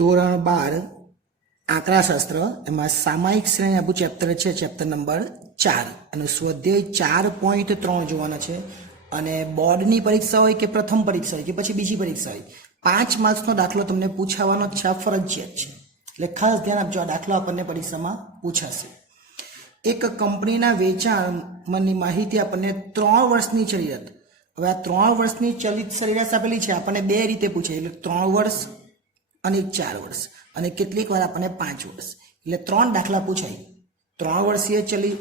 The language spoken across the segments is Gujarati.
ધોરણ 12 આંકડાશાસ્ત્ર એમાં સામાયિક શ્રેણી આપણું ચેપ્ટર છે, ચેપ્ટર નંબર 4 અને સ્વાધ્યાય 4.3 જોવાનો છે. અને બોર્ડની પરીક્ષા હોય કે પ્રથમ પરીક્ષા હોય કે પછી બીજી પરીક્ષા હોય, 5 માર્ક્સનો દાખલો તમને પૂછાવાનો છે, આ ફરજિયાત છે. એટલે ખાસ ધ્યાન આપજો, આ દાખલો આપણને પરીક્ષામાં પૂછાશે. એક કંપનીના વેચાણની માહિતી આપણને 3 વર્ષની ચલિત, હવે આ 3 વર્ષની ચલિત સરેરાશ આપેલી છે, આપણને બે રીતે પૂછે, એટલે 3 વર્ષ અને 4 વર્ષ, અને કેટલીક વાર આપણને 5 વર્ષ. એટલે 3 દાખલા પૂછાય: 3 વર્ષીય ચલિત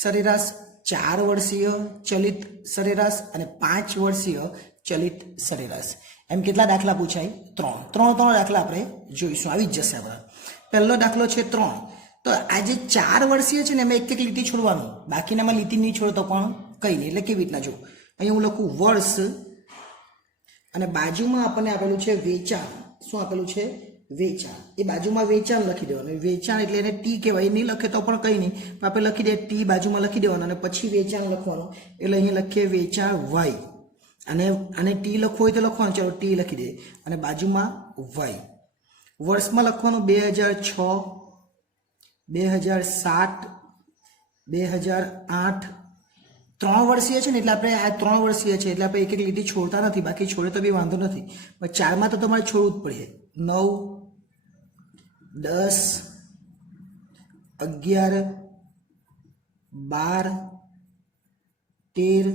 સરેરાશ, 4 વર્ષીય ચલિત સરેરાશ અને 5 વર્ષીય ચલિત સરેરાશ. એમ કેટલા દાખલા પૂછાય? 3 દાખલા આપણે જોઈશું, આવી જ જશે આપણા. પહેલો દાખલો છે 3. તો આ જે 4 વર્ષીય છે ને એમાં એક લીટી છોડવાનું, બાકીનામાં લીટી નહીં છોડો તો પણ કંઈ નહીં. એટલે કેવી રીતના જો, અહીંયા હું લખું વર્ષ અને બાજુમાં આપણને આપેલું છે વેચાણ. શું આપેલું છે? વેચાણ. એ બાજુમાં વેચાણ લખી દેવાનું. વેચાણ એટલે એને ટી કહેવાય, નહીં લખે તો પણ કંઈ નહીં, આપણે લખી દઈએ ટી, બાજુમાં લખી દેવાનું અને પછી વેચાણ લખવાનું. એટલે અહીંયા લખીએ વેચાણ વાય, અને ટી લખવું હોય તો લખવાનું, ચાલો ટી લખી દઈએ, અને બાજુમાં વાય. વર્ષમાં લખવાનું 2006, 2007, 2008. 3 વર્ષીય છે ને એટલે આપણે આ 3 વર્ષીય છે એટલે આપણે એક એક લીટી છોડતા નથી, બાકી છોડે તો બી વાંધો નથી. પણ 4માં તો તમારે છોડવું જ પડે. 9, 10, 11, 12, 13.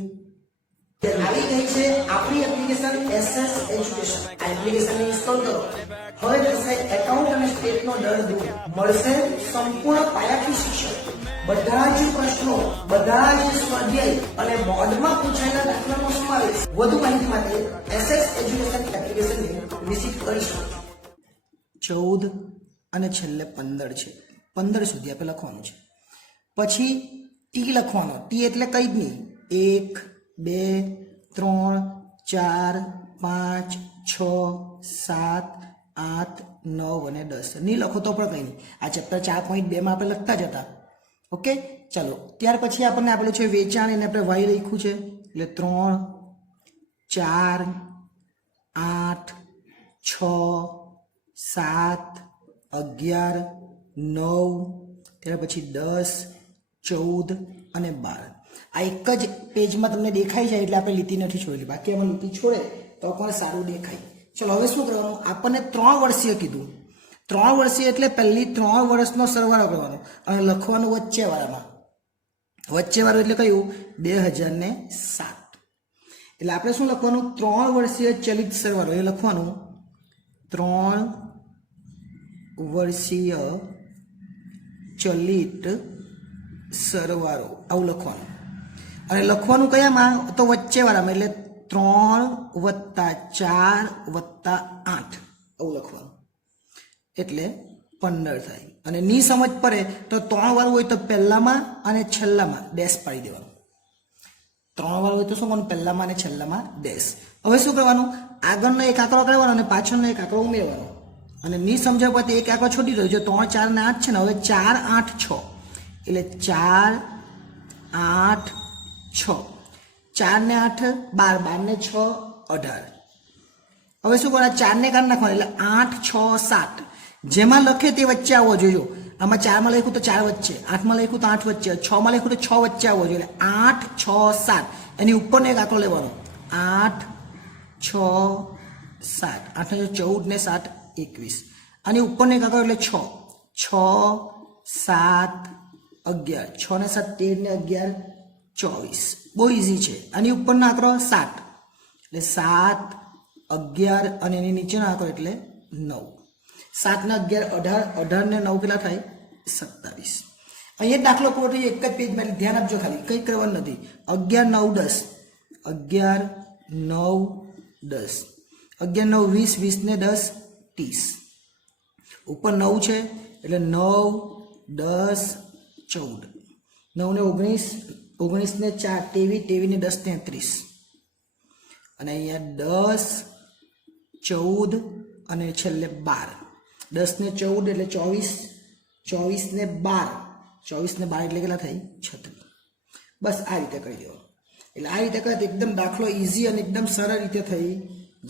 આવી ગઈ છે આપણી એપ્લિકેશન SS એજ્યુકેશન. આ એપ્લિકેશન ઇન્સ્ટોલ કરો. હવે થશે એકાઉન્ટ અને સ્ટેટનો ડર દૂર. મળશે સંપૂર્ણ પાયાથી શિક્ષણ, બધા જ પ્રશ્નો, બધા જ સ્વાધ્યાય અને બોર્ડમાં પૂછાયેલા દાખલાનો સમાવેશ. વધુ માહિતી માટે SS એજ્યુકેશન એપ્લિકેશનને વિઝિટ કરી શકો. 14 અને છેલ્લે 15 છે. 15 સુધી આપણે લખવાનું છે. પછી ટી લખવાનો. ટી એટલે કંઈ જ નહીં. 1, 2, 3, 4, 5, 6, 7, 8, 9 અને 10. નહીં લખો તો પણ કંઈ નહીં. આ ચેપ્ટર 4.2 આપણે લખતા જ હતા. ઓકે, ચાલો. ત્યાર પછી આપણને આપેલું છે વેચાણ, એને આપણે વાય લખ્યું છે. એટલે 3, 4, 8, 6, 7, 11, 9, ત્યાર પછી 10, 14 અને 12. આ એક જ પેજમાં તમને દેખાઈ જાય એટલે આપણે લીટી નથી છોડેલી, બાકી આમાં લીટી છોડે તો પણ સારું દેખાય. ચલો હવે શું કરવાનું? આપણને 3 વર્ષીય કીધું. 3 વર્ષીય એટલે પહેલી 3 વર્ષનો સરવાળો કરવાનો અને લખવાનું વચ્ચેવાળામાં. વચ્ચેવાળું એટલે કયું? 2007. એટલે આપણે શું લખવાનું? 3 વર્ષીય ચલિત સરવાળો એ લખવાનું. 3 વર્ષીય ચલિત સરવાળો આવું લખવાનું. અને લખવાનું કયામાં? તો વચ્ચેવાળામાં. એટલે 3 + 4 + 8 આવું લખવાનું. એટલે 15 થાય. અને ની સમજ પડે તો 3 વાળું હોય તો પહેલામાં અને છેલ્લામાં ડેશ પાડી દેવાનું. 3 વાળું હોય તો શું કરવાનું? પહેલામાં અને છેલ્લામાં ડેશ. હવે શું કરવાનું? આગળનો એક આંકડો કરવાનો અને પાછળનો એક આંકડો ઉમેરવાનો. અને ની સમજણ પડે એક આંકડો છોડી દો. જો 3, 4 ને 8 છે ને, હવે 4, 8, 6 એટલે 4, 8, 6. 4 ને 8 12, 12 ને 6 18. હવે શું કરવાનું? 4 ને કાઢી નાખવાનું. એટલે 8, 6, 7. જેમાં લખે તે વચ્ચે આવવો જોઈએ. આમાં 4માં લખ્યું તો 4 વચ્ચે, 8માં લખ્યું તો 8 વચ્ચે, 6માં લખ્યું તો 6 વચ્ચે આવવો જોઈએ. એટલે 8, 6, 7. એની ઉપરનો એક આંકડો લેવાનો. 8, 6, 7. 8 ને 14 ને 7 21. આની ઉપરનો એક આંકડો એટલે 6, 6, 7, 11. 6 ને 7 13 ને 11 24. બહુ ઇઝી છે. આની ઉપરનો આંકડો 7 એટલે 7, 11 અને એની નીચેનો આંકડો એટલે 9. 7 ને 11 18, 18 ને 9 કેટલા થાય? 27. અહીંયા દાખલો પૂરો થઈ એક જ પેજમાં. ધ્યાન આપજો, ખાલી કંઈ કરવાનું નથી. 11, 9, 10. 11, 9, 10. 11, 9, 20, 20 ને 10 30. ઉપર 9 છે એટલે 9, 10, 14. 9 ને 19, 19 ને 4 23, 23 ને 10 33. અને અહીંયા 10, 14 અને છેલ્લે 12. 10 ને 14 એટલે 24, 24 ને 12, 24 ને 12 એટલે કેટલા થાય? 36. બસ આ રીતે કરી દેવાનું. એટલે આ રીતે કરે તો એકદમ દાખલો ઇઝી અને એકદમ સરળ રીતે થઈ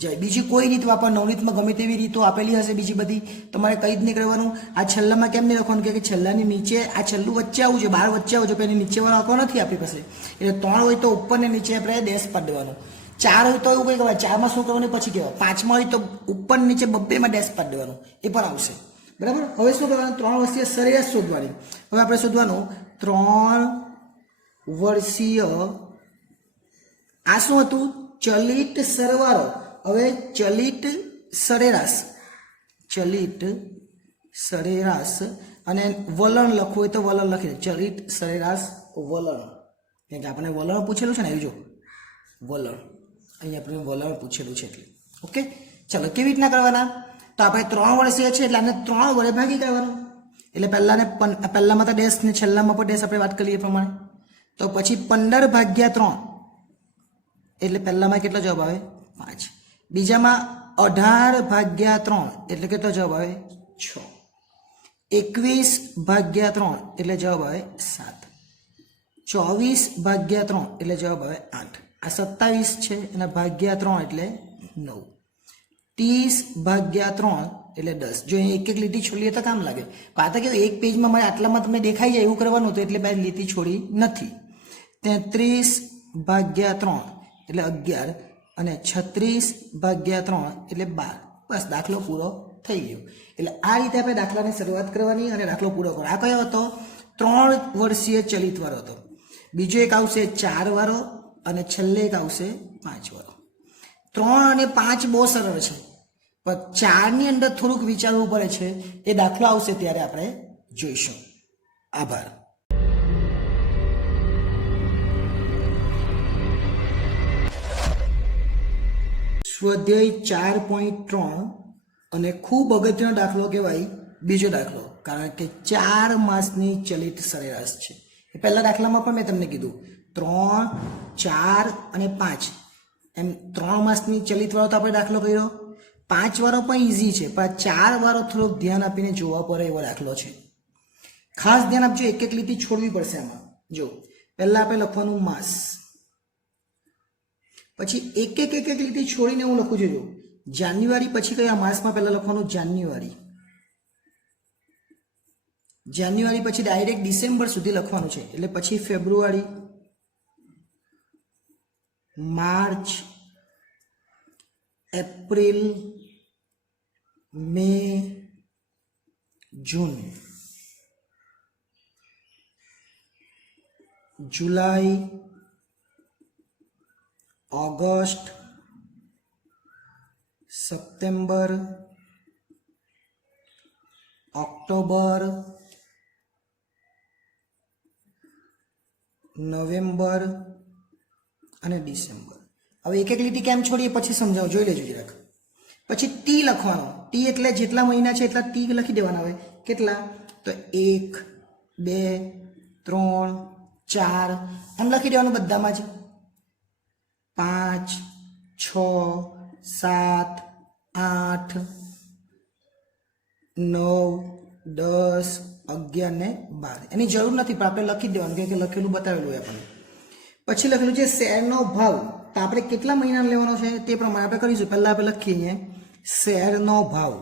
જાય. બીજી કોઈ રીત વાપર, નવનીતમાં ગમે તેવી રીતો આપેલી હશે બીજી બધી, તમારે કંઈ જ નહીં કરવાનું. આ છેલ્લામાં કેમ નહીં લખવાનું કે છેલ્લાની નીચે આ છેલ્લું વચ્ચે આવું છે, 12 વચ્ચે આવું છે, પણ એની નીચેવાળો આંકડો નથી આપણી પાસે. એટલે 3 હોય તો ઉપર ને નીચે આપણે ડેશ પાડી દેવાનું. 4 હોય તો એવું કંઈ કહેવાય, 4માં શું કરવાનું પછી કહેવાય. 5માં હોય તો ઉપર નીચે બબ્બેમાં ડેશ પાડી દેવાનું, એ પણ આવશે. બરાબર. હવે શું કરવાનું? 3 વર્ષીય સરેરાશ શોધવાની. હવે આપણે શોધવાનું 3 વર્ષીય, આ શું હતું? ચલિત સરવાળો. હવે ચલિત સરેરાશ, ચલિત સરેરાશ અને વલણ લખવું હોય તો વલણ લખી દે. ચલિત સરેરાશ વલણ, કેમ કે આપણે વલણ પૂછેલું છે ને, એ જો વલણ, અહીંયા આપણે વલણ પૂછેલું છે એટલે. ઓકે, ચલો કેવી રીતના કરવાના? તો આપણે 3 વર્ષીય છે એટલે આને 3 વડે ભાગી કરવાનું. એટલે પહેલામાં તો ડેશ ને છેલ્લામાં પણ ડેશ આપણે વાત કરીએ પ્રમાણે. તો પછી 15 ભાગ્યા 3 એટલે પહેલામાં કેટલો જવાબ આવે? 5. બીજામાં 18 ભાગ્યા 3 એટલે કેટલો જવાબ આવે? 6. 21 ભાગ્યા 3 એટલે જવાબ આવે 7. 24 ભાગ્યા 3 એટલે જવાબ આવે 8. આ 27 છે એના ભાગ્યા 3 એટલે 9. 30 ભાગ્યા 3 એટલે 10. જો અહીં એક એક લીટી છોડીએ તો કામ લાગે. આ તો કેવું, એક પેજમાં મારે આટલામાં તમને દેખાઈ જાય એવું કરવાનું હતું, એટલે મેં લીટી છોડી નથી. 33 ભાગ્યા 3 એટલે 11 અને 36 ભાગ્યા 3 એટલે 12. બસ દાખલો પૂરો થઈ ગયો. એટલે આ રીતે આપણે દાખલાની શરૂઆત કરવાની અને દાખલો પૂરો કરવાનો. આ કયો હતો? 3 વર્ષીય ચલિત વાળો હતો. બીજો એક આવશે 4 વાળો અને છેલ્લે એક આવશે 5 વાળો. 3 અને 5 બહુ સરળ છે, પણ 4 ની અંદર થોડુંક વિચારવું પડે છે. એ દાખલો આવશે ત્યારે આપણે જોઈશું. આભાર. સ્વાધ્યાય 4.3 અને ખૂબ અગત્યનો દાખલો કહેવાય બીજો દાખલો, કારણ કે 4 માસની ચલિત સરેરાશ છે. એ પહેલા દાખલામાં પણ મેં તમને કીધું 3, 4 અને 5 એમ 3 માસની ચલિત વાળો તો આપણે દાખલો કર્યો. 5 વાળો પણ ઈઝી છે, પણ 4 વાળો થોડોક ધ્યાન આપીને જોવા પડે એવો દાખલો છે. ખાસ ધ્યાન આપજો, એક એક લીટી છોડવી પડશે આમાં. જો પહેલા આપણે લખવાનું માસ, પછી એક એક લીટી છોડીને હું લખું છું. જો જાન્યુઆરી પછી કયા માસમાં પહેલા લખવાનું? જાન્યુઆરી. જાન્યુઆરી પછી ડાયરેક્ટ ડિસેમ્બર સુધી લખવાનું છે, એટલે પછી ફેબ્રુઆરી, માર્ચ, એપ્રિલ, મે, જૂન, જુલાઈ, ઓગસ્ટ, સપ્ટેમ્બર, ઓક્ટોબર, નવેમ્બર અને ડિસેમ્બર. હવે એક એક લીટી કેમ છોડીએ પછી સમજાવું, જોઈ લેજો જરાક. પછી ટી લખવાનો. ટી એટલે જેટલા મહિના છે એટલા ટી લખી દેવાના. હોય કેટલા? તો 1, 2, 3, 4 એમ લખી દેવાનું બધામાં જ. 5, 6, 7, 8, 9, 10, 11 ને 12. એની જરૂર નથી, પણ આપણે લખી દેવાનું કે લખેલું બતાવેલું હોય આપણને. પછી લખેલું છે શેરનો ભાવ. તો આપણે કેટલા મહિના લેવાનો છે તે પ્રમાણે આપણે કરીશું. પહેલા આપણે લખીએ શેરનો ભાવ.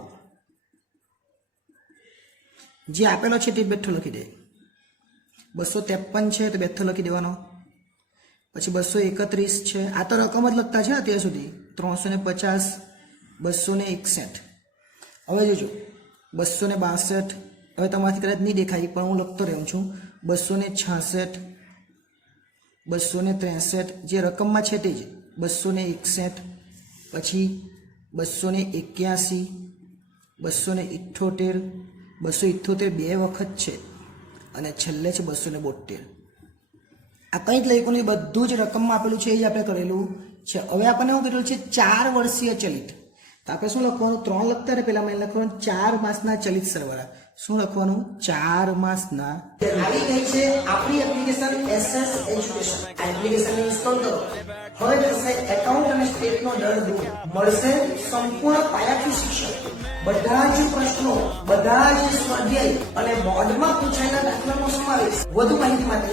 જે આપેલો છે તે બેઠો લખી દે. 253 છે તો બેઠો લખી દેવાનો. પછી 231 છે. આ તો રકમ જ લખતા છે અત્યાર સુધી. 350, 261. હવે જોજો 262. હવે તમારાથી કદાચ નહીં દેખાય પણ હું લખતો રહું છું. 266, 263 જે રકમમાં છે તે જ. 261, પછી 281, 278, 278 બે વખત છે અને છેલ્લે છે 272. આ કંઈ જ લખ્યું નહીં, બધું જ રકમમાં આપેલું છે એ જ આપણે કરેલું છે. હવે આપણને શું કરેલું છે? 4 વર્ષીય ચલિત. તો આપણે શું લખવાનું? 3 લખતા રહે પહેલાં મેં લખવાનું 4 માસના ચલિત સરવાળા. શું લખવાનું? 4 માસના. આવી ગઈ છે આપણી એપ્લિકેશન SS એજ્યુકેશન. આ એપ્લિકેશન ઇન્સ્ટોલ કરો. હવે થશે એકાઉન્ટ અને સ્ટેટનો દર દૂર. મળશે સંપૂર્ણ પાયાથી શિક્ષણ. બધા જ પ્રશ્નો, બધા જ સ્વાધ્યાય અને બોર્ડમાં પૂછાયેલા દાખલાનો સમાવેશ. વધુ માહિતી માટે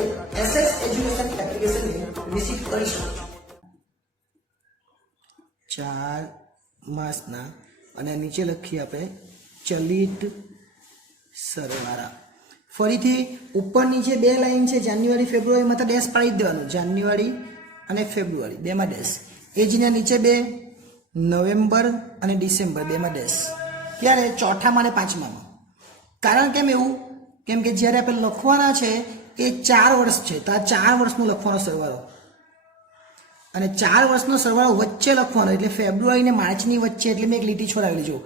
SS એજ્યુકેશન એપ્લિકેશનને વિઝિટ કરી શકો છો. 4 માસના, અને નીચે લખીએ આપણે ચલિત સરવાળા. ફરીથી ઉપર નીચે બે લાઈન છે, જાન્યુઆરી ફેબ્રુઆરીમાં તો ડેશ પાડી જ દેવાનું, જાન્યુઆરી અને ફેબ્રુઆરી બેમાં ડેશ. એ જ નીચે બે નવેમ્બર અને ડિસેમ્બર બેમાં ડેશ. ક્યારે? ચોથામાં અને પાંચમામાં. કારણ કેમ એવું? કેમ કે જ્યારે આપણે લખવાના છે એ 4 વર્ષ છે, તો આ 4 વર્ષનો લખવાનો સરવાળો, અને 4 વર્ષનો સરવાળો વચ્ચે લખવાનો, એટલે ફેબ્રુઆરી અને માર્ચની વચ્ચે, એટલે મેં એક લીટી છોડાવેલી જો,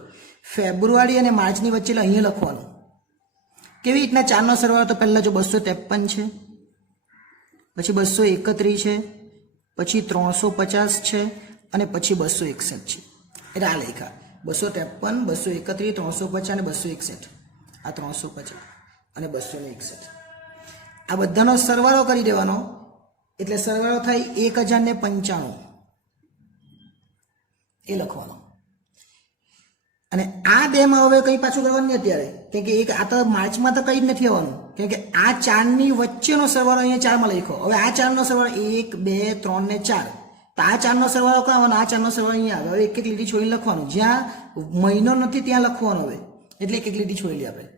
ફેબ્રુઆરી અને માર્ચની વચ્ચે, એટલે અહીંયા લખવાનું. કેવી રીતના 4નો સરવાળો? તો પહેલાં જો 253 છે, પછી 231 છે, પછી 350 છે, અને પછી 261 છે. એટલે આ લેખા 253, 231, 350 અને 261. આ 350 અને 261, આ બધાનો સરવાળો કરી દેવાનો, એટલે સરવાળો થાય 1095 એ લખવાનો. અને આ બેમાં હવે કંઈ પાછું કરવાનું નહીં અત્યારે, કેમ કે એક આ તો માર્ચમાં તો કંઈ જ નથી આવવાનું, કેમ કે આ 4ની વચ્ચેનો સરવાળો અહીંયા 4માં લખ્યો. હવે આ 4નો સરવાળો 1, 2, 3 ને 4, તો આ 4નો સરવાળો કયો આવવાનો? આ 4નો સરવાળો અહીંયા આવે. હવે એક એક લીટી છોડીને લખવાનું, જ્યાં મહિનો નથી ત્યાં લખવાનો. હવે એટલે એક એક લીટી છોડી લે આપણે.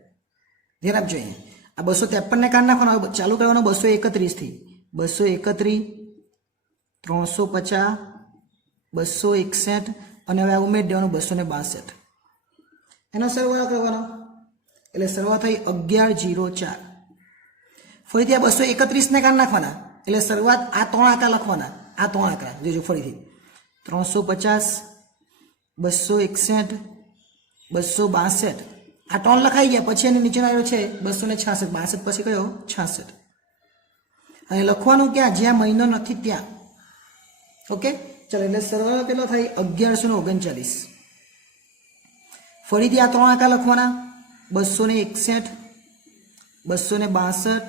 ધ્યાન આપજો. અહીંયા આ 253 ને કાઢી નાખવાનો. હવે ચાલુ કરવાનો 231 થી, 231, 350, 261, અને હવે આ ઉમેરી દેવાનું 262. એનો સરવાળો કરવાનો, એટલે સરવાળો થઈ 1104. ફરીથી આ 231 ને કાઢી નાખવાના, એટલે શરૂઆત આ 3 આંકડા લખવાના. આ 3 આંકડા જોજો ફરીથી 350, 261, 262. આ 3 લખાઈ ગયા. પછી એની નીચેનો આવ્યો છે 266. 62 પછી કયો? 66. અને લખવાનું ક્યાં? જ્યાં મહિનો નથી ત્યાં. ઓકે, ચાલો. એટલે સરવાળો કેટલો થાય? 1139. ફરીથી આ 3 આંકડા લખવાના, 261, 262,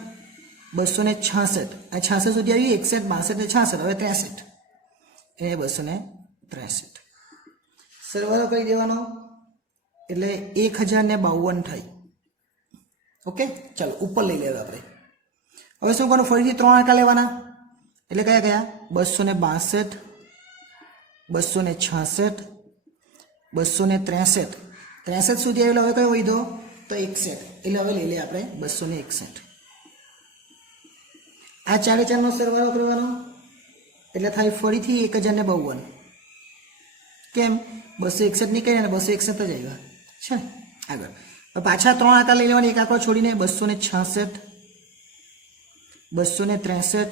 266. આ 66 સુધી આવી, 61, 62 ને 66, હવે 63. એ 263. સરવાળો કરી દેવાનો, એટલે 1052 થાય. ઓકે, ચાલો ઉપર લઈ લેવા આપણે. હવે શું કરવાનું? ફરીથી 3 આંકડા લેવાના, એટલે કયા કયા? 262, 266, 263. 63 સુધી આવેલો. હવે કયો વધ્યો? તો 61. એટલે હવે લઈ લે આપણે 261. આ 4 નો સરવાળો કરવાનો, એટલે થાય ફરીથી 1052. કેમ? 261 નીકળ્યા અને 261 જ આવ્યા છે. આગળ પાછા 3 આંકડા લઈ લેવાના, એક આંકડો છોડીને 266, 263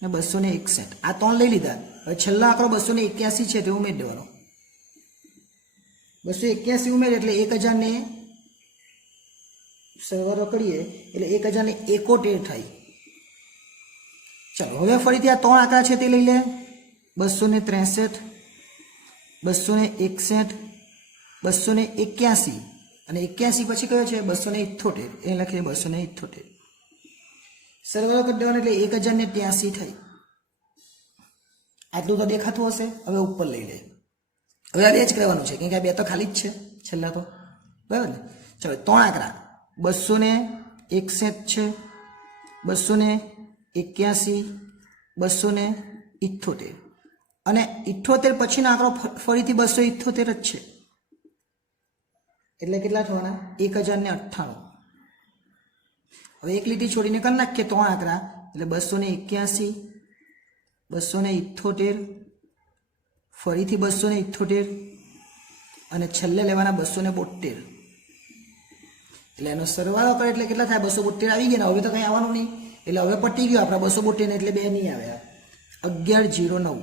ને 261. આ 3 લઈ લીધા. હવે છેલ્લો આંકડો 281 છે, તે ઉમેરી દેવાનો. 281 ઉમેર એટલે 1000 ને સરવાળો કરીએ એટલે 1071 થાય. ચાલો હવે ફરીથી આ 3 આંકડા છે તે લઈ લે. 263, 261, 281, અને 81 પછી કયો છે? 278. એ લખીએ 278. સરવાળો કરી દેવાનો, એટલે 1083 થાય. આટલું તો દેખાતું હશે. હવે ઉપર લઈ લે. હવે આ જ કરવાનું છે, કેમ કે આ 2 તો ખાલી જ છે છેલ્લા તો, બરાબર ને? ચાલો 3 આંકડા 261 છે, 281, 278, અને 78 પછીનો આંકડો ફરીથી 278 જ છે. એટલે કેટલા થવાના? 1098. હવે એક લીટી છોડીને કરી નાખીએ 3 આંકડા, એટલે 281, 278, ફરીથી 278, અને છેલ્લે લેવાના 272. એટલે એનો સરવાળો કરે એટલે કેટલા થાય? 272 આવી ગયા ને. હવે તો કંઈ આવવાનું નહીં, એટલે હવે પટી ગયું આપણા 272 ને, એટલે 2 નહીં આવ્યા. 1109.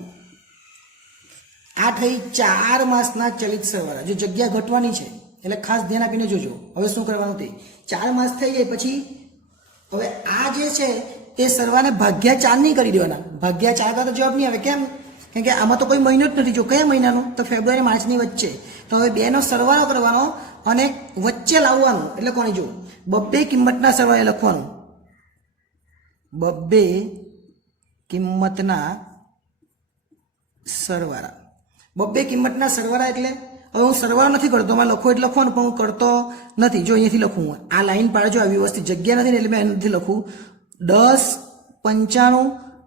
આ થઈ 4 માસના ચલિત સરવાળા. જો જગ્યા ઘટવાની છે એટલે ખાસ ધ્યાન આપીને જોજો. હવે શું કરવાનું? તે 4 માસ થઈ જાય પછી હવે આ જે છે તે સરવાળાને ભાગ્યા 4 નહીં કરી દેવાના. ભાગ્યા 4 કરતા જવાબ નહીં આવે. કેમ? કેમ કે આમાં તો કોઈ મહિનો જ નથી. જો કયા મહિનાનો? તો ફેબ્રુઆરી માર્ચની વચ્ચે. તો હવે 2 નો સરવાળો કરવાનો અને વચ્ચે લાવવાનું. એટલે કોની? જો 2 કિંમતના સરવાળે લખવાનું. 2 કિંમતના સરવાળા. 2 કિંમતના સરવાળા એટલે હવે હું સરવાળો નથી કરતો, એમાં લખો એટલે લખવાનું, પણ હું કરતો નથી. જો અહીંયાથી લખું, આ લાઈન પાડજો, આ વ્યવસ્થિત જગ્યા નથી ને, એટલે મેં એનાથી લખું 1095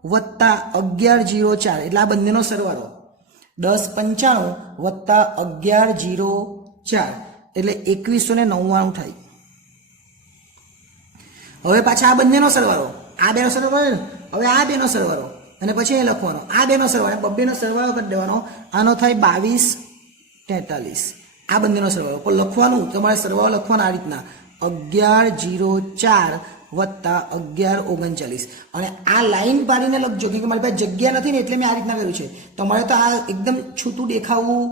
+ 1104, એટલે આ બંનેનો સરવાળો. 1095 વત્તા 1104 એટલે 2199 થાય. હવે પાછા આ બંનેનો સરવાળો, આ બેનો સરવાળો ને, હવે આ બેનો સરવાળો અને પછી એ લખવાનો, આ બેનો સરવાળો બબ્બેનો સરવાળો કરી દેવાનો. આનો થાય 2243. આ બંનેનો સરવાળો પણ લખવાનું તમારે સરવાળો લખવાનો આ રીતના 1104 વત્તા 1139. અને આ લાઈન પાડીને લખજો કે મારી પાસે જગ્યા નથી ને એટલે મેં આ રીતના કર્યું છે. તમારે તો આ એકદમ છૂટું દેખાવું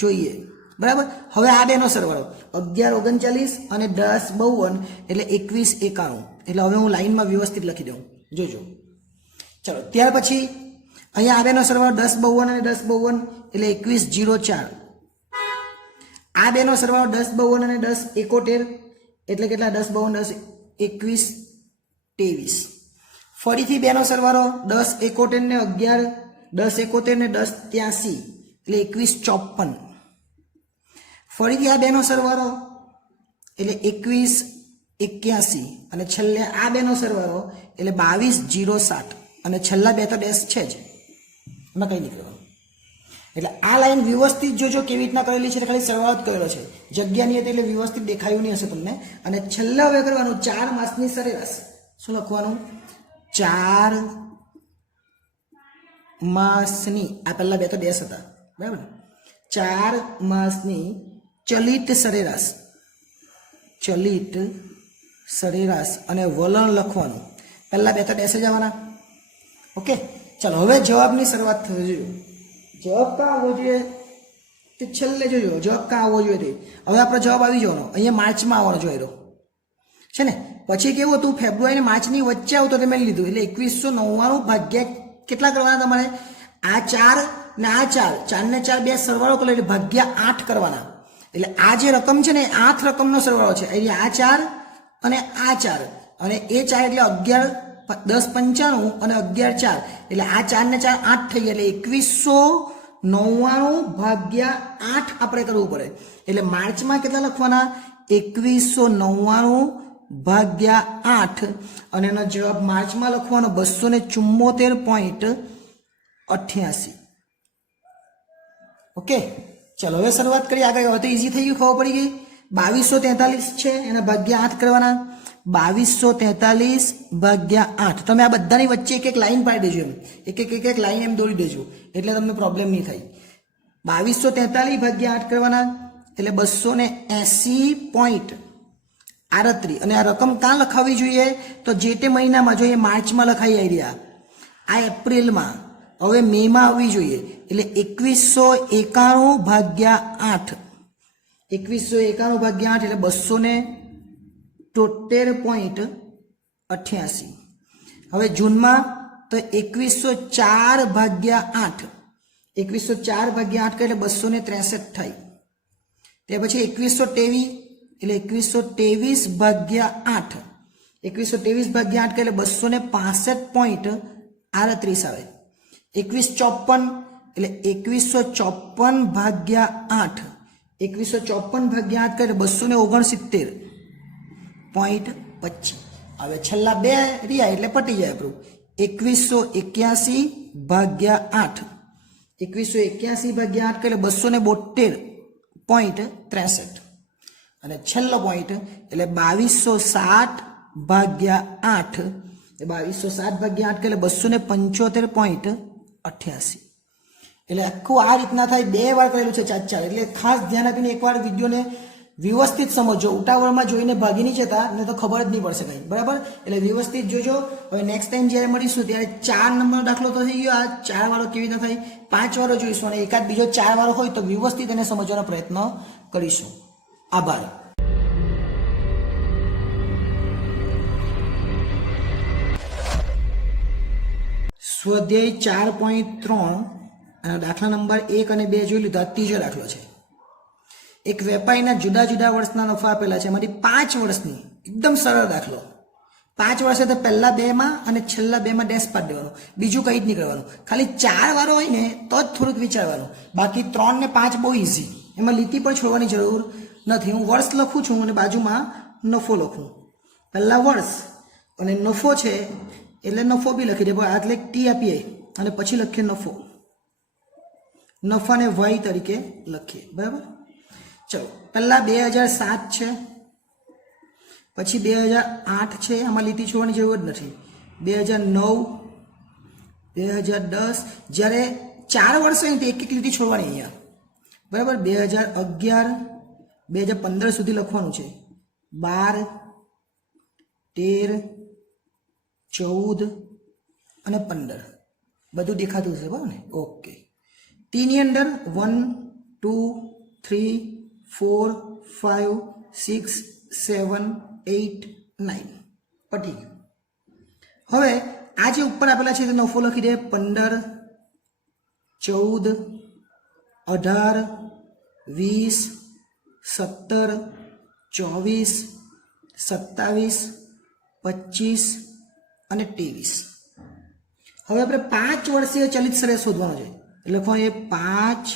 જોઈએ, બરાબર. હવે આ બેનો સરવાળો 1139 અને 1052 એટલે 2191. એટલે હવે હું લાઈનમાં વ્યવસ્થિત લખી દઉં, જોજો. ચલો ત્યાર પછી અહીંયા આ બેનો સરવાળો 1052 અને 1052 એટલે 2104. આ બેનો સરવાળો 1052 અને 1071 એટલે કેટલા? 1052 10 21 23. ફરીથી બેનો સરવાળો 1071 ને 11, 1071 ને 1083 એટલે 2154. ફરીથી આ બેનો સરવાળો એટલે 2181 અને છેલ્લે આ બેનો સરવાળો એટલે 22007 અને છેલ્લા બે તો ડેશ છે જ, એમાં કંઈ નહીં કરવાનું. એટલે આ લાઈન વ્યવસ્થિત જોજો કેવી રીતના કરેલી છે, ખાલી સરવાળો જ કરેલો છે, જગ્યા નહીં હતી એટલે વ્યવસ્થિત દેખાયું નહીં હશે તમને. અને છેલ્લે હવે કરવાનું 4 માસની સરેરાશ. શું લખવાનું? 4 માસની, આ પહેલા બે તો ડેશ હતા, બરાબર. 4 માસની ચલિત સરેરાશ, ચલિત સરેરાશ અને વલણ લખવાનું. પહેલા બે તો ડેશ જ આવવાના. ઓકે, ચાલો હવે જવાબની શરૂઆત થવી જોઈએ. જવાબ ક્યાં આવવો જોઈએ તે છેલ્લે જોજો. જવાબ ક્યાં આવવો જોઈએ તે હવે આપણો જવાબ આવી જવાનો અહીંયા માર્ચમાં આવવાનો જોઈએ છે ને. પછી કેવું હતું? ફેબ્રુઆરી અને માર્ચની વચ્ચે આવતો તે મેં લીધું એટલે 2199 ભાગ્યા કેટલા કરવાના તમારે? આ 4 ને આ 4 ને 4 બે સરવાળો કરો એટલે ભાગ્યા 8 કરવાના. એટલે આ જે રકમ છે ને 8 રકમનો સરવાળો છે. એટલે આ 4 અને આ 4 અને એ 4 એટલે 11 1095 અને 1104 એટલે આ 4 ને 4 8 થઈ ગયા એટલે 2199 ભાગ્યા 8 આપણે કરવું પડે. એટલે માર્ચમાં કેટલા લખવાના? 2199 ભાગ્યા 8 અને એનો જવાબ માર્ચમાં લખવાનો 274.88. ઓકે, ચલો હવે શરૂઆત કરીએ આગળ. હવે તો ઈઝી થઈ ગયું, ખબર પડી ગઈ. 2243 છે એના ભાગ્યા 8 કરવાના. 2243 ભાગ્યા 8. તમે આ બધાની વચ્ચે એક એક લાઈન પાડી દેજો, એમ એક લાઈન એમ દોરી દેજો એટલે તમને પ્રોબ્લેમ નહીં થાય. 2243 ભાગ્યા 8 કરવાના એટલે 280.38. અને આ રકમ ક્યાં લખાવી જોઈએ? તો જે તે મહિનામાં, જો એ માર્ચમાં લખાઈ આવી રહ્યા, આ એપ્રિલમાં, હવે મેમાં આવવી જોઈએ એટલે 2191 ભાગ્યા 8. 2191 ભાગ્યા 8 એટલે 273.88. હવે જૂનમાં તો 2104 ભાગ્યા 8. 2104 ભાગ્યા 8 એટલે 263 થાય. તે પછી 2123 એટલે 2123 ભાગ્યા 8. 2123 ભાગ્યા 8 એટલે 265.38 આવે. 2154 એટલે 2154 ભાગ્યા 8. 2154 ભાગ્યા 8 એટલે 269.25. હવે છેલ્લા બે રહ્યા એટલે પટી જાય આપણું. 2181 ભાગ્યા 8. 2181 ભાગ્યા 8 એટલે 272.63. અને છેલ્લો પોઈન્ટ એટલે 2260 ભાગ્યા 8. 2260 ભાગ્યા 8 એટલે 275.88. એટલે આખું આ રીતના થાય. બે વાર કરેલું છે 4-4. એટલે ખાસ ધ્યાન આપીને એકવાર વિડીયોને વ્યવસ્થિત સમજો. ઉતાવળમાં જોઈને ભાગી નહીં જતા, ને તો ખબર જ નહીં પડશે કંઈ, બરાબર. એટલે વ્યવસ્થિત જોજો. હવે નેક્સ્ટ ટાઈમ જ્યારે મળીશું ત્યારે 4 નંબરનો દાખલો તો થઈ ગયો. આ 4 વાળો કેવી રીતે થાય 5 વાળો જોઈશું, અને એકાદ બીજો 4 વાળો હોય તો વ્યવસ્થિત એને સમજવાનો પ્રયત્ન કરીશું. આભાર. સ્વાધ્યાય 4.3 અને દાખલા નંબર 1 અને 2 જોઈ લીધા. ત્રીજો દાખલો છે. એક વેપારીના જુદા જુદા વર્ષના નફા આપેલા છે, એમાંથી 5 વર્ષની એકદમ સરળ દાખલો. 5 વર્ષે તો પહેલા 2માં અને છેલ્લા 2માં ડેશ પાડી દેવાનો, બીજું કંઈ જ નહીં કરવાનું. ખાલી 4 વાળો હોય ને તો જ થોડુંક વિચારવાનું. બાકી 3 ને 5 બહુ ઇઝી, એમાં લીટી પણ છોડવાની જરૂર નથી. હું વર્ષ લખું છું અને બાજુમાં નફો લખું. પહેલા વર્ષ અને નફો છે એટલે નફો બી લખી દે, એટલે ટી આપીએ અને પછી લખીએ નફો. નફાને વાય તરીકે લખીએ, બરાબર. ચલો પહેલાં 2007 છે, પછી 2008 છે, આમાં લીટી છોડવાની જરૂર જ નથી. 2009, 2010, જ્યારે 4 વર્ષ હોય ને તો એક એક લીટી છોડવાની અહીંયા, બરાબર. 2011, 2015 સુધી લખવાનું છે. 12, 13, 14 અને 15 બધું દેખાતું હશે, બરાબર ને. ઓકે. ટીની અંદર 1, 2, 3, 4, 5, 6, 7, 8, 9 પટી ગયું. હવે આ જે ઉપર આપેલા છે તે નફો લખી દે. 15, 14, 18, 20, 17, 24, 27, 25 અને 23. હવે આપણે 5 વર્ષીય ચલિત સરેરાશ શોધવાનો છે. એટલે લખવાનું એ 5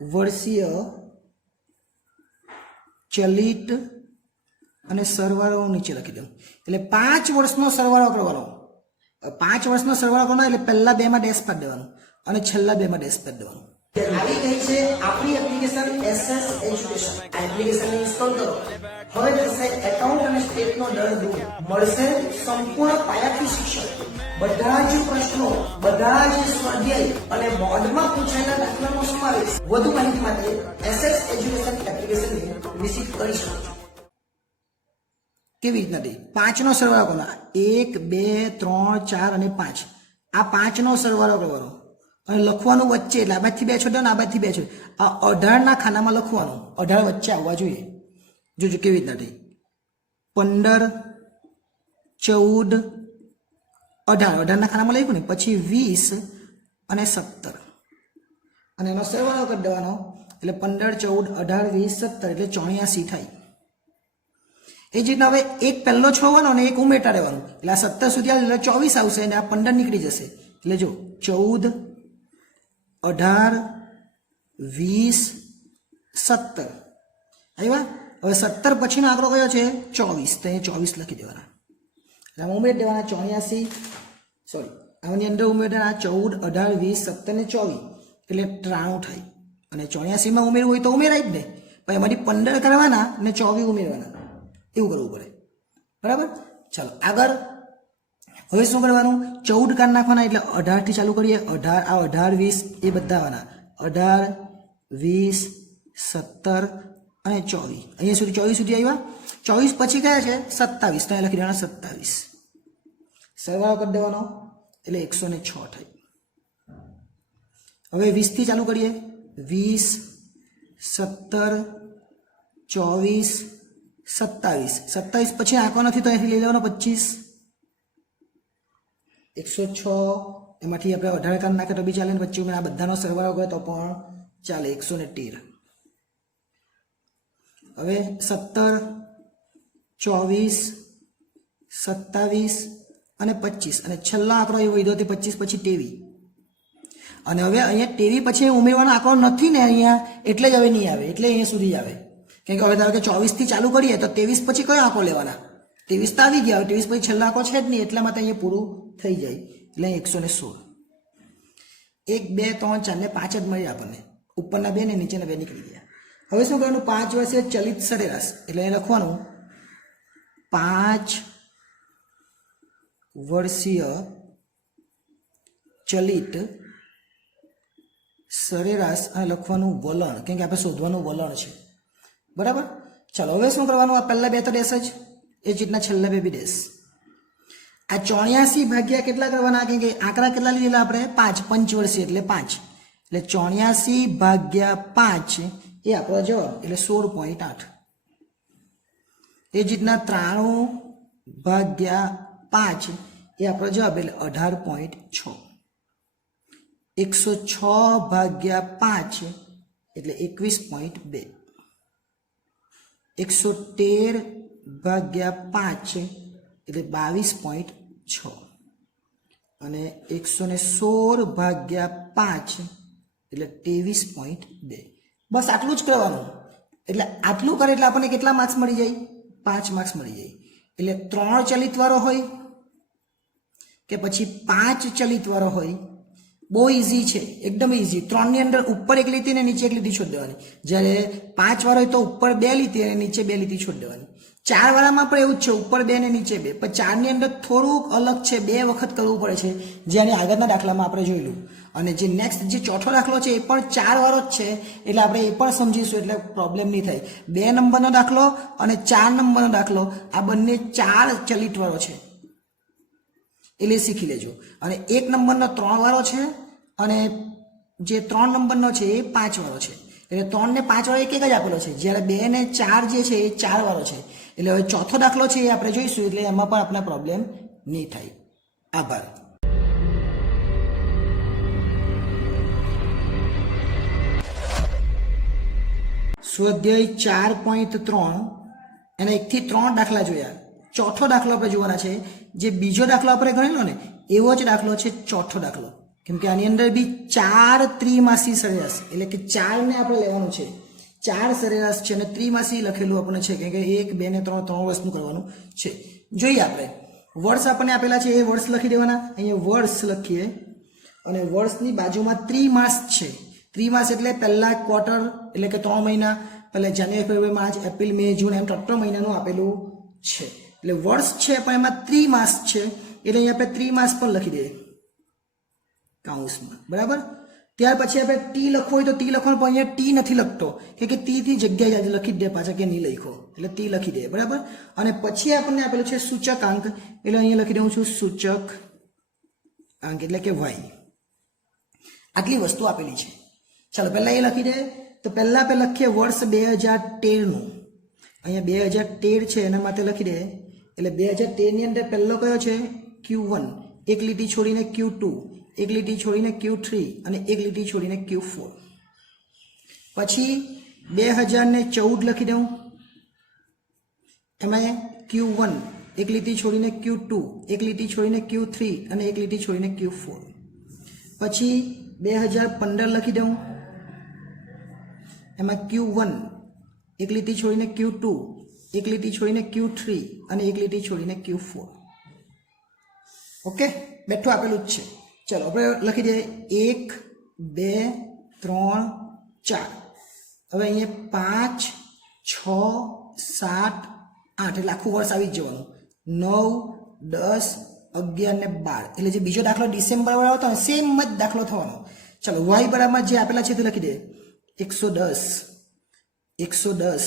વર્ષીય ચલિત અને સરવાળો નીચે લખી દઉં. એટલે 5 વર્ષનો સરવાળો કરવાનો. 5 વર્ષનો સરવાળો કરવાનો એટલે પહેલા 2 માં ડેશ પાડી દેવાનું અને છેલ્લા 2 માં ડેશ પાડી દેવાનું. આવી ગઈ છે આપણી એપ્લિકેશન SS એજ્યુકેશન. આ એપ્લિકેશન ઇન્સ્ટોલ કરો. હવે જશે એકાઉન્ટ અને સ્ટેટનો દર દૂર. મળશે સંપૂર્ણ પાયાથી શિક્ષણ. બધા જ પ્રશ્નો, બધા જ સ્વાધ્યાય અને બોર્ડમાં પૂછાયેલા દાખલાનો સમાવેશ. વધુ માહિતી માટે SS એજ્યુકેશન એપ્લિકેશનને વિઝિટ કરી શકો છો. કેવી રીતના દે? 5 નો સરવાળો કરવાનો. 1, 2, 3, 4 અને 5. આ 5 નો સરવાળો કરવાનો અને લખવાનું વચ્ચે. એટલે આ બાજુથી 2 છોડ્યો ને આ બાજુથી 2 છોડ્યો. આ 18 ના ખાનામાં લખવાનું. 18 વચ્ચે આવવા જોઈએ. જોજો કેવી રીતના થઈ. 15, 14, 18 ના ખાનામાં લખ્યું ને. પછી 20 અને 17 અને એનો સરવાળો કરી દેવાનો. એટલે 15, 14, 18, 20, 17 એટલે 84 થાય. એ જ રીતના હવે એક પહેલો છોડવાનો અને એક ઉમેરતા રહેવાનું. એટલે આ 17 સુધી આવે એટલે 24 આવશે અને આ 15 નીકળી જશે. એટલે જો 14, 18, 20, 17 આવ્યા. હવે 17 પછીનો આંકડો કયો છે? 24. તો અહીંયા 24 લખી દેવાના. એટલે આમાં ઉમેરી દેવાના 84. સોરી, આની અંદર ઉમેરી દેવાના 14, 18, 20, 17 ને 24 એટલે 93 થાય. અને 84માં ઉમેરવું હોય તો ઉમેરાય જ ને. પણ એમાંથી 15 કરવાના અને 24 ઉમેરવાના. એવું કરવું પડે, બરાબર. ચાલો આગળ. હવે શું કરવાનું? 14 કાઢ નાખવાના. એટલે 18 થી ચાલુ કરીએ. 18, આ 18, 20 એ બધા આવવાના. 18, 20, 17 અને 24. અહીંયા સુધી 24 સુધી આવ્યા. 24 પછી કયા છે? 27. તો લખી દેવાના 27. સરવાળો કરી દેવાનો એટલે 106 થાય. હવે 20 થી ચાલુ કરીએ. 20, 17, 24, 27. 27 પછી આંકો નથી તો અહીંથી લઈ લેવાનો 25. 106. એમાંથી આપણે 18 કાઢ નાખે તો બી ચાલે. પછી આ બધાનો સરવાળો કરે તો પણ ચાલે. 113. હવે 17, 24, 27 અને 25 અને છેલ્લો આંકડો એ વધ્યો તે 25 પછી 23. અને હવે અહીંયા 23 પછી ઉમેરવાનો આંકડો નથી ને અહીંયા, એટલે જ હવે નહીં આવે. એટલે અહીંયા સુધી આવે. કેમ કે હવે ધારો કે 24 થી ચાલુ કરીએ તો 23 પછી કયો આંકડો લેવાના? 23 તો આવી ગયા. 23 પછી છેલ્લો આંકડો છે જ નહીં, એટલા માટે અહીંયા પૂરું થઈ જાય. એટલે 116. 1, 2, 3, 4 ને 5 જ મળી આપણને. ઉપરના 2 ને નીચેના 2 નીકળી ગયા. હવે શું કરવાનું? 5 વર્ષીય ચલિત સરેરાશ. એટલે એ લખવાનું 5 વર્ષીય ચલિત સરેરાશ અને લખવાનું વલણ. કેમ કે આપણે શોધવાનું વલણ છે, બરાબર. ચાલો હવે શું કરવાનું? આ પહેલા 2 તો ડેશ જ. એ જ રીતના છેલ્લા 2 બી ડેશ. આ 84 ભાગ્યા કેટલા કરવાના? કેમ કે આંકડા કેટલા લીધેલા આપણે? 5. પંચવર્ષીય એટલે 5. એટલે 84 ભાગ્યા 5 એ આપણો જવાબ. એટલે 16.8. એ જ રીતના 93 ભાગ્યા 5 એ આપણો જવાબ. એટલે 18.6. 106 ભાગ્યા 5 એટલે 21.2. 113 ભાગ્યા 5 એટલે 22.6 અને 116 ભાગ્યા 5 એટલે 23.2. બસ આટલું જ કરવાનું. એટલે આટલું કરે એટલે આપણને કેટલા માર્ક્સ મળી જાય? 5 માર્ક્સ મળી જાય. એટલે 3 ચલિત વાળો હોય કે પછી 5 ચલિત વાળો હોય, બહુ ઇઝી છે, એકદમ ઇઝી. 3 ની અંદર ઉપર એક લીટી ને નીચે એક લીટી છોડી દેવાની. જ્યારે 5 વાળો હોય તો ઉપર 2 લીટી અને નીચે 2 લીટી છોડી દેવાની. 4 વાળામાં પણ એવું જ છે, ઉપર 2 ને નીચે 2. પણ 4 ની અંદર થોડુંક અલગ છે, 2 વખત કરવું પડે છે, જે આની આગળના દાખલામાં આપણે જોયેલું. અને જે નેક્સ્ટ જે ચોથો દાખલો છે એ પણ 4 વાળો જ છે, એટલે આપણે એ પણ સમજીશું, એટલે પ્રોબ્લેમ નહીં થાય. 2 નંબરનો દાખલો અને 4 નંબરનો દાખલો આ બંને 4 ચલિત વાળો છે, એટલે શીખી લેજો. અને 1 નંબરનો 3 વાળો છે અને જે 3 નંબરનો છે એ 5 વાળો છે. એટલે 3 ને 5 વાળો એક જ આપેલો છે, જ્યારે 2 ને 4 જે છે એ 4 વાળો છે. એટલે હવે ચોથો દાખલો છે એ આપણે જોઈશું, એટલે એમાં પણ આપણે પ્રોબ્લેમ નહીં થાય. આભાર. સ્વાધ્યાય 4.3 એના 1 થી 3 દાખલા જોયા. ચોથો દાખલો આપણે જોવાના છે. જે બીજો દાખલો આપણે ગણેલો ને એવો જ દાખલો છે ચોથો દાખલો, કેમ કે આની અંદર બી 4 ત્રિમાસી સરેરાશ, એટલે કે 4 ને આપણે લેવાનું છે. 4 સરેરાશ છે અને ત્રિમાસી લખેલું આપણને છે, કેમ કે 1 2 ને 3 3 વર્ષનું કરવાનું છે. જોઈએ આપણે વર્ષ આપણને આપેલા છે, એ વર્ષ લખી દેવાના. અહીંયા વર્ષ લખીએ અને વર્ષની બાજુમાં ત્રિમાસ છે. ત્રિમાસ એટલે પહેલા ક્વાર્ટર, એટલે કે 3 મહિના, પહેલા જાન્યુઆરી ફેબ્રુઆરી માર્ચ એપ્રિલ મે જૂન, એમ 3 મહિનાનું આપેલું છે. એટલે વર્ષ છે પણ એમાં ત્રિમાસ છે, એટલે અહીંયા આપણે ત્રિમાસ પણ લખી દઈએ કૌંસમાં, બરાબર. ત્યાર પછી આપણે ટી લખવું હોય તો ટી લખવાનું, પણ અહીંયા ટી નથી લખતો, કે ટી થી જગ્યાએ લખી દે પાછા, કે નહીં લખો, એટલે ટી લખી દે, બરાબર. અને પછી આપણને આપેલું છે સૂચકાંક, એટલે અહીંયા લખી દઉં છું સૂચક અંક, એટલે કે વાય. આટલી વસ્તુ આપેલી છે. ચાલો પહેલા એ લખી દે. તો પહેલા આપણે લખીએ વર્ષ 2013નું. અહીંયા 2013 છે એના માટે લખી દે. એટલે 2013 ની અંદર પહેલો કયો છે? Q1, એક લીટી છોડીને Q2, એક લીટી છોડીને Q3 અને એક લીટી છોડીને Q4. પછી 2014 લખી દઉં. એમાં Q1, એક લીટી છોડીને Q2, એક લીટી છોડીને Q3 અને એક લીટી છોડીને Q4. પછી 2015 લખી દઉં. એમાં Q1, એક લીટી છોડીને Q2, એક લીટી છોડીને Q3 અને એક લીટી છોડીને Q4. ઓકે, બેઠું આપેલું જ છે. ચલો આપણે લખી દઈએ 1 2 3 4. હવે અહીંયા 5 6 7 8, એટલે આખું વર્ષ આવી જ જવાનું. 9 10 11 ને 12, એટલે જે બીજો દાખલો ડિસેમ્બર વાળો હતો ને સેમ જ દાખલો થવાનો. ચલો વાય બરાબર જે આપેલા છે તે લખી દે. 110 110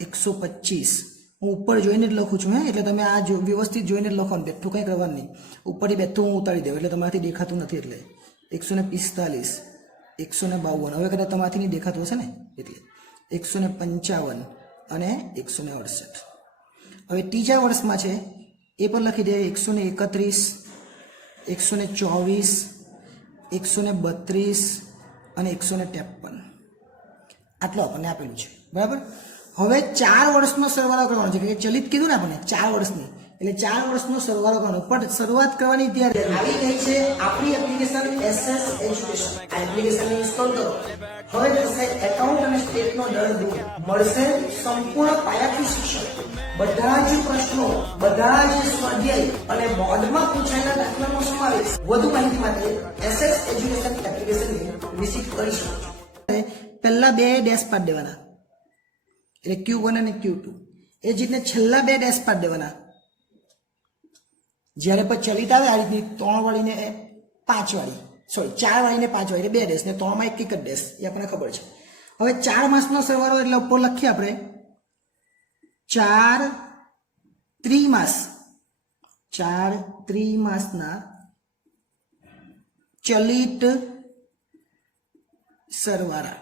125. હું ઉપર જોઈને જ લખું છું, એટલે તમે આ વ્યવસ્થિત જોઈને જ લખવાનું, બેઠું કંઈ કરવાનું નહીં. ઉપરથી બેઠું હું ઉતારી દઉં, એટલે તમારાથી દેખાતું નથી. એટલે 145 152, હવે કદાચ તમારાથી નહીં દેખાતું હશે ને, એટલે 155 અને 168. હવે ત્રીજા વર્ષમાં છે એ પણ લખી દે. 131 124 132 અને 153. આટલું આપણને આપેલું છે, બરાબર. હવે 4 વર્ષનો સરવાળો કરવાનો છે, કે ચલિત કીધું ને આપણે 4 વર્ષની, એટલે 4 વર્ષનો સરવાળો કરવાનો. પણ શરૂઆત કરવાની ત્યારે આવી ગઈ છે આપણી એપ્લિકેશન SS એજ્યુકેશન. આ એપ્લિકેશનને ઇન્સ્ટોલ કરો. હવે થશે એકાઉન્ટ અને સ્ટેટનો દર દૂર, મળશે સંપૂર્ણ પાયાથી શિક્ષણ, બધા જ પ્રશ્નો, બધા જ સ્વાધ્યાય અને બોર્ડમાં પૂછાયેલા દાખલાનો સમાવેશ. વધુ માહિતી માટે SS એજ્યુકેશન એપ્લિકેશનને વિઝિટ કરી શકો છો. પહેલા 2 ડેશ પાડી દેવાના, એટલે Q1 અને Q2. એ જ રીતને છેલ્લા 2 ડેશ પાડી દેવાના. જ્યારે પછી ચલિત આવે આ રીતની 3 વાળીને 5 વાળી, સોરી 4 વાળીને 5 વાળી, એટલે 2 ડેશ ને 3 માં એક જ ડેશ, એ આપણને ખબર છે. હવે 4 માસનો સરવાળો, એટલે ઉપર લખીએ આપણે 4 ત્રિમાસ, 4 ત્રિમાસના ચલિત સરવાળા.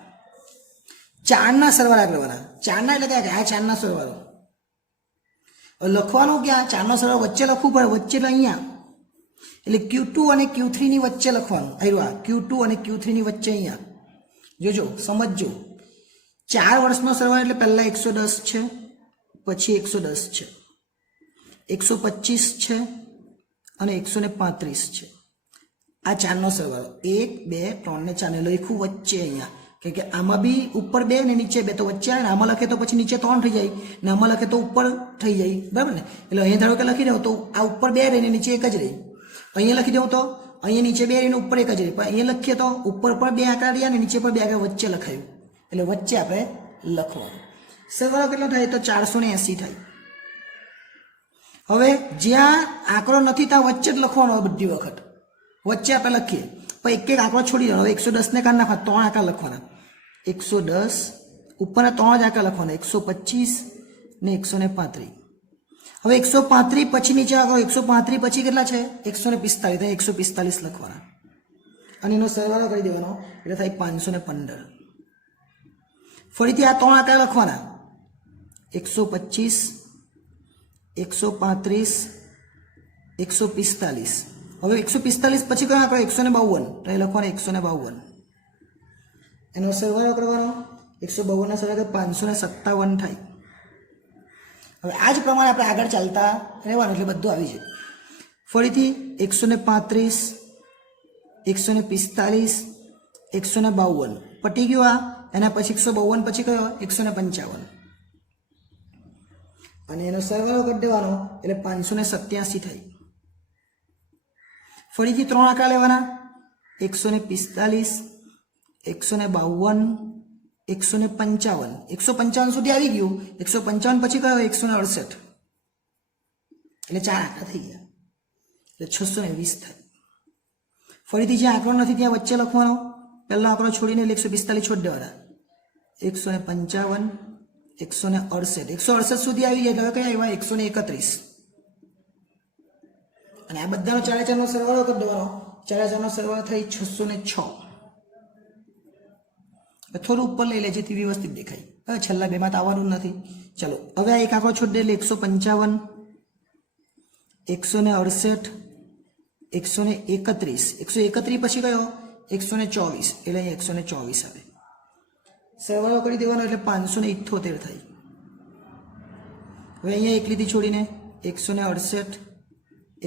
4ના સરવાળા કરવાના. 4ના એટલે કે આ 4ના સરવાળો લખવાનું ક્યાં? 4નો સરવાળો વચ્ચે લખવું પડે, વચ્ચે એટલે અહીંયા, એટલે Q2 અને Q3 ની વચ્ચે લખવાનું. આવ્યું Q2 અને Q3 ની વચ્ચે અહીંયા. જોજો, સમજજો. 4 વર્ષનો સરવાળો એટલે પહેલા 110 છે, પછી 110 છે, 125 છે અને 135 છે. આ 4નો સરવાળો 1 2 3 ને 4 ને લખ્યું વચ્ચે અહીંયા, કે આમાં બી ઉપર 2 ને નીચે 2, તો વચ્ચે આવે ને. આમાં લખે તો પછી નીચે 3 થઈ જાય ને, આમાં લખે તો ઉપર થઈ જાય, બરાબર ને. એટલે અહીંયા ધારો કે લખી દઉં તો આ ઉપર 2 રહે ને નીચે 1 જ રહે. અહીંયા લખી દઉં તો અહીંયા નીચે 2 અને ઉપર 1 જ રહી, પણ અહીંયા લખીએ તો ઉપર પર 2 આંકડા રહ્યા અને નીચે પર 2 આંકડા વચ્ચે લખાયું, એટલે વચ્ચે આપણે લખવાનું. સરવાળો કેટલો થાય તો 480 થાય. હવે જ્યાં આંકડો નથી ત્યાં વચ્ચે જ લખવાનો હોય બધી વખત, વચ્ચે આપણે લખીએ પણ એક એક આંકડો છોડી દેવાનો. 110 ને કાઢી નાખવા, 3 આંકડા લખવાના. 110 ઉપરના 3 જ આંકડા લખવાના, 125 ને 135. હવે 135 પછી નીચે આંકડો, 135 પછી કેટલા છે 145, 145 લખવાના અને એનો સરવાળો કરી દેવાનો એટલે થાય 515. ફરીથી આ 3 આંકડા લખવાના, 125, 135, 145. હવે 145 પછી કયો આંકડો 152, તો એ લખવાનો 152. એનો સરવાળો કરવાનો, 152 ના સરવાળો 557 થાય. હવે આ જ પ્રમાણે આપણે આગળ ચાલતા રહેવાનું એટલે બધું આવી જાય. ફરીથી 135, 145, 152 પટી ગયું. આ એના પછી 152 પછી કયો 155 અને એનો સરવાળો કરી દેવાનો એટલે 587 થાય. ફરીથી 3 આંકડા લેવાના, 145, 152, 155. 155 સુધી આવી ગયું, 155 પછી કયો 168 એટલે 4 આંકડા થઈ ગયા એટલે 620 થાય. ફરીથી જ્યાં આંકડો નથી ત્યાં વચ્ચે લખવાનો, પહેલો આંકડો છોડીને એટલે 145 છોડી દેવાના, 155, 168. 168 સુધી આવી ગયા એટલે કયા આવ્યા 131 અને આ બધાનો 4 4 નો સરવાળો કરી દેવાનો. 4 4 નો સરવાળો થઈ 606. થોડું ઉપર લઈ લે જેથી વ્યવસ્થિત દેખાય. હવે છેલ્લા બેમાં તો આવવાનું નથી. ચલો હવે આ એક આંકડો છોડી દે એટલે 155, 168, 131. 131 પછી કયો 124 એટલે અહીંયા 124 આવે. સરવાળો કરી દેવાનો એટલે 578 થાય. હવે અહીંયા એક લીટી છોડીને 168,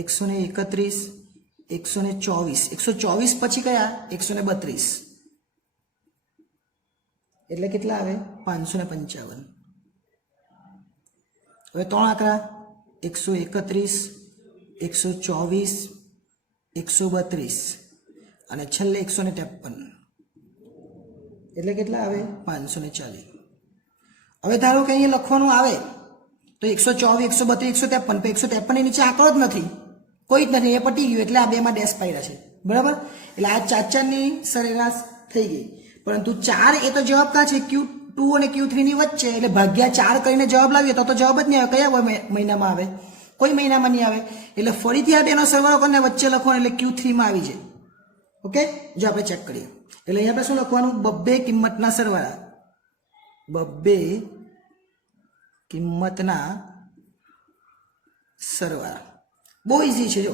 131, 124. 124 પછી કયા 132 એટલે કેટલા આવે 555. હવે 3 આંકડા 131, 124, 132 અને છેલ્લે 153 એટલે કેટલા આવે 540. હવે ધારો કે અહીંયા લખવાનું આવે તો 124, 132, 153, 153 ની નીચે આંકડો જ નથી, કોઈ જ નથી, એ પટી ગયું એટલે આ બેમાં ડેશ પાડ્યા છે, બરાબર. એટલે આ 4 4 ની સરેરાશ થઈ ગઈ, પરંતુ 4 એ તો જવાબ ક્યાં છે Q2 અને Q3 ની વચ્ચે, એટલે ભાગ્યા 4 કરીને જવાબ લાવીએ તો જવાબ જ નહીં આવે. કયા મહિનામાં આવે, કોઈ મહિનામાં નહીં આવે. એટલે ફરીથી આ બેનો સરવાળો કરીને વચ્ચે લખવાનો એટલે Q3 માં આવી જાય. ઓકે, જો આપણે ચેક કરીએ એટલે અહીંયા આપણે શું લખવાનું, બબ્બે કિંમતના સરવાળા, બબ્બે કિંમતના સરવાળા. બહુ ઈઝી છે. જો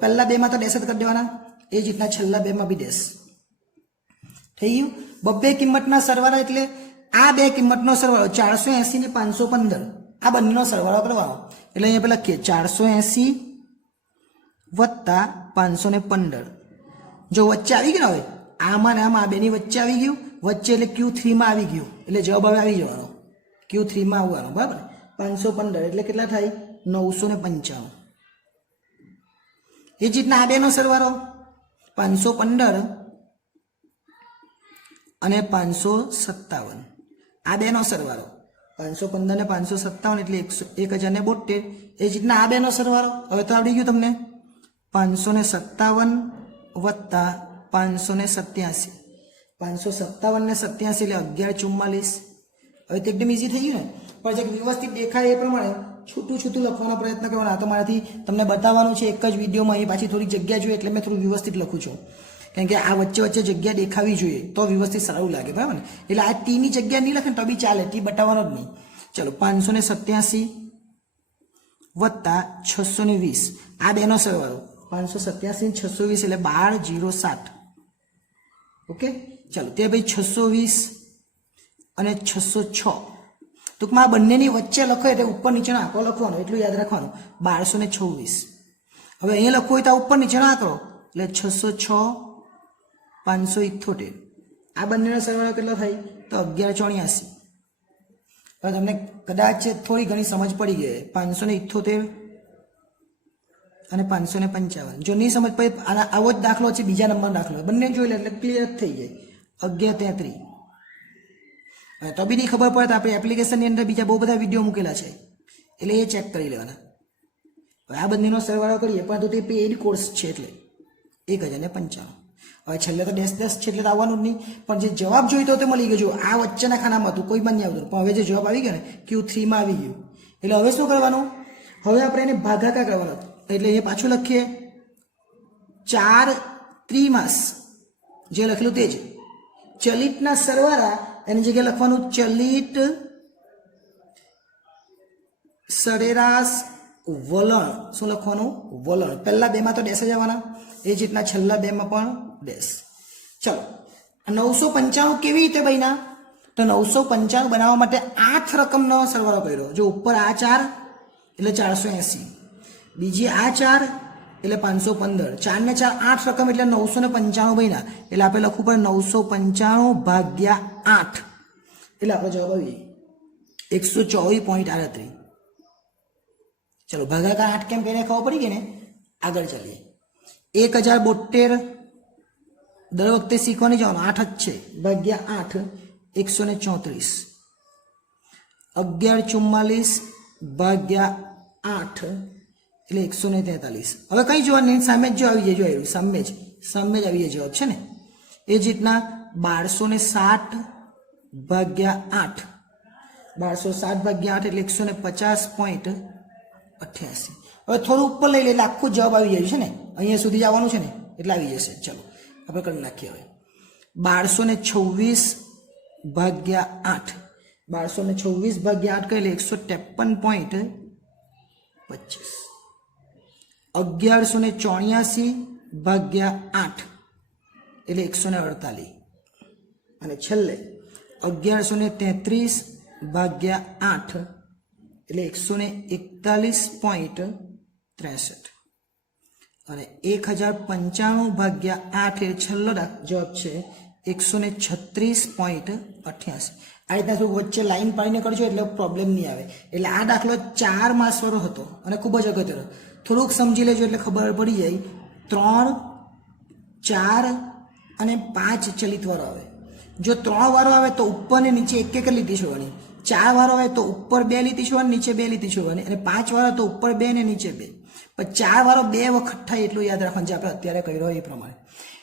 પહેલા બેમાં તો ડેશ જ કરી દેવાના, એ જ રીતના છેલ્લા બેમાં બી ડેશ થઈ ગયું. બબ્બે કિંમતના સરવાળા એટલે આ બે કિંમતનો સરવાળો 480 ને 515, આ બંનેનો સરવાળો કરવાનો. એટલે અહીંયા આપણે લખીએ 480 વત્તા 515. જો વચ્ચે આવી ગયું હવે આમાં ને આમાં આ બેની વચ્ચે આવી ગયું, વચ્ચે એટલે Q3 માં આવી ગયું, એટલે જવાબ હવે આવી જવાનો Q3 માં આવવાનો, બરાબર. 515 એટલે કેટલા થાય 995. એ જ રીતના આ બેનો સરવાળો 515 અને 557, આ બેનો સરવાળો 515 ને 557 એટલે 1072. એ જ રીતના આ બેનો સરવાળો હવે તો આવડી ગયું તમને 557 વત્તા 587. 557 ને 87 એટલે 1144. હવે તો એકદમ ઈઝી થઈ ગયું ને, પણ જે વ્યવસ્થિત દેખાય એ પ્રમાણે છૂટું છૂટું લખવાનો પ્રયત્ન કરવાનો. આ તો મારાથી તમને બતાવવાનું છે એક જ વિડીયોમાં, અહીં પાછી થોડી જગ્યા જોઈએ એટલે મેં થોડું વ્યવસ્થિત લખું છું, કારણ કે આ વચ્ચે વચ્ચે જગ્યા દેખાવી જોઈએ તો વ્યવસ્થિત સારું લાગે, બરાબર ને. એટલે આ ટીની જગ્યા નહીં લખે ને તો બી ચાલે, ટી બતાવવાનો જ નહીં. ચલો 587 વત્તા 620, આ બેનો સરવાળો 587 ને 620 એટલે 12007. ઓકે, ચાલો તે ભાઈ 620 અને 606. ટૂંકમાં આ બંનેની વચ્ચે લખો એટલે ઉપર નીચેનો આંકડો લખવાનો, એટલું યાદ રાખવાનું 1226. હવે અહીંયા લખવું હોય તો ઉપર નીચેનો આંકડો એટલે 606, 578. આ બંનેનો સરવાળો કેટલો થાય તો 1184. હવે તમને કદાચ થોડી ઘણી સમજ પડી ગઈ. 578 અને 555. જો નહીં સમજ પડે આવો જ દાખલો છે, બીજા નંબરનો દાખલો બંને જોઈ લે એટલે ક્લિયર થઈ જાય. 1133. તો બી નહીં ખબર પડે તો આપણે એપ્લિકેશનની અંદર બીજા બહુ બધા વિડીયો મૂકેલા છે એટલે એ ચેક કરી લેવાના. હવે આ બંનેનો સરવાળો કરીએ પરંતુ તે પેઇડ કોર્સ છે એટલે 1095. હવે છેલ્લે તો ડેશ ડેશ છે એટલે તો આવવાનું જ નહીં, પણ જે જવાબ જોઈતો તે મળી ગયો. જો આ વચ્ચેના ખાનામાં હતું કોઈ પણ નહીં આવતું, પણ હવે જે જવાબ આવી ગયો ને Q3માં આવી ગયું. એટલે હવે શું કરવાનું, હવે આપણે એને ભાગાકાર કરવાનો. એટલે એ પાછું લખીએ 4 ત્રિમાસ જે લખેલું તે જ ચલિતના સરવાળા એની જગ્યાએ લખવાનું ચલિત સરેરાશ વલણ. શું લખવાનું? વલણ. પહેલા બેમાં તો ડેશ જ આવવાના, એ જ રીતના છેલ્લા બેમાં પણ ડેશ. ચલો 995 કેવી રીતે બન્યા? તો 995 બનાવવા માટે 8 રકમનો સરવાળો કર્યો. જો ઉપર આ 4 એટલે 480, બીજી આ 4 એટલે 515, 4 ને 4 8 રકમ એટલે 995 બન્યા. એટલે આપણે લખવું પડે 995 ભાગ્યા 8 એટલે આપણો જવાબ આવી 124.38. ચલો ભાગાકાર 8 કેમ કરીને ખબર પડી ગઈ ને. આગળ ચાલીએ. 1072 દર વખતે શીખવાની જવાનું 8 જ છે ભાગ્યા 8 134. 1144 ભાગ્યા 8 એટલે 143. હવે કઈ જોવાનું, સામે જ જો આવી જાય, જો સામે જ આવી જાય જવાબ છે ને. એ જ રીતના 1260 ભાગ્યા 8, 1260 ભાગ્યા 8 એટલે 150.88. હવે થોડું ઉપર લઈ લે એટલે આખું જવાબ આવી જાય છે ને. અહીંયા સુધી જવાનું છે ને એટલે આવી જશે. ચલો આપણે કરી નાખીએ. હવે 1226 ભાગ્યા 8, 1226 ભાગ્યા 8 એટલે 153.25. 1184 ભાગ્યા 8 એટલે 148. અને છેલ્લે 1133 ભાગ્યા 8 એટલે 141.63. અને 1095 ભાગ્યા 8 એ છેલ્લો જવાબ છે 136.88. આ રીતના થોડું વચ્ચે લાઈન પાડીને કરજો એટલે પ્રોબ્લેમ નહીં આવે. એટલે આ દાખલો 4 માર્ક્સવાળો હતો અને ખૂબ જ અગત્યનો. થોડુંક સમજી લેજો એટલે ખબર પડી જાય. 3, 4 અને 5 ચલિત વાળો આવે. જો 3 વાળો આવે તો ઉપર ને નીચે એક એક લીટી છોડવાની. 4 વાળો આવે તો ઉપર 2 લીટી છોડવાની, નીચે 2 લીટી છોડવાની. અને 5 વાળો તો ઉપર 2 ને નીચે 2. પણ 4 વાળો 2 વખત થાય એટલું યાદ રાખવાનું, જે આપણે અત્યારે કર્યો એ પ્રમાણે.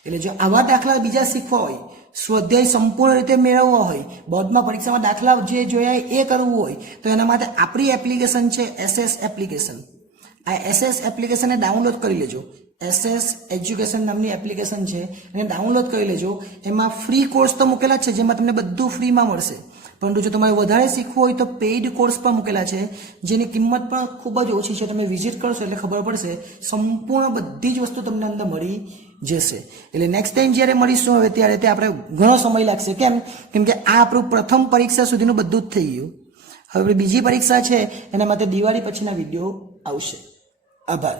એટલે જો આવા દાખલા બીજા શીખવા હોય, સ્વાધ્યાય સંપૂર્ણ રીતે મેળવવો હોય, બોર્ડમાં પરીક્ષામાં દાખલા જે જોયા એ કરવું હોય તો એના માટે આપણી એપ્લિકેશન છે SS એપ્લિકેશન. આ SS એપ્લિકેશનને ડાઉનલોડ કરી લેજો. SS એજ્યુકેશન નામની એપ્લિકેશન છે, એને ડાઉનલોડ કરી લેજો. એમાં ફ્રી કોર્સ તો મૂકેલા છે જેમાં તમને બધું ફ્રીમાં મળશે, પરંતુ જો તમારે વધારે શીખવું હોય તો પેઇડ કોર્સ પણ મૂકેલા છે જેની કિંમત પણ ખૂબ જ ઓછી છે. તમે વિઝિટ કરશો એટલે ખબર પડશે, સંપૂર્ણ બધી જ વસ્તુ તમને અંદર મળી જશે. એટલે નેક્સ્ટ ટાઈમ જ્યારે મળીશું હવે ત્યારે તે આપણે ઘણો સમય લાગશે. કેમ કે આ આપણું પ્રથમ પરીક્ષા સુધીનું બધું જ થઈ ગયું. હવે બીજી પરીક્ષા છે એના માટે દિવાળી પછીના વિડીયો આવશે. આભાર.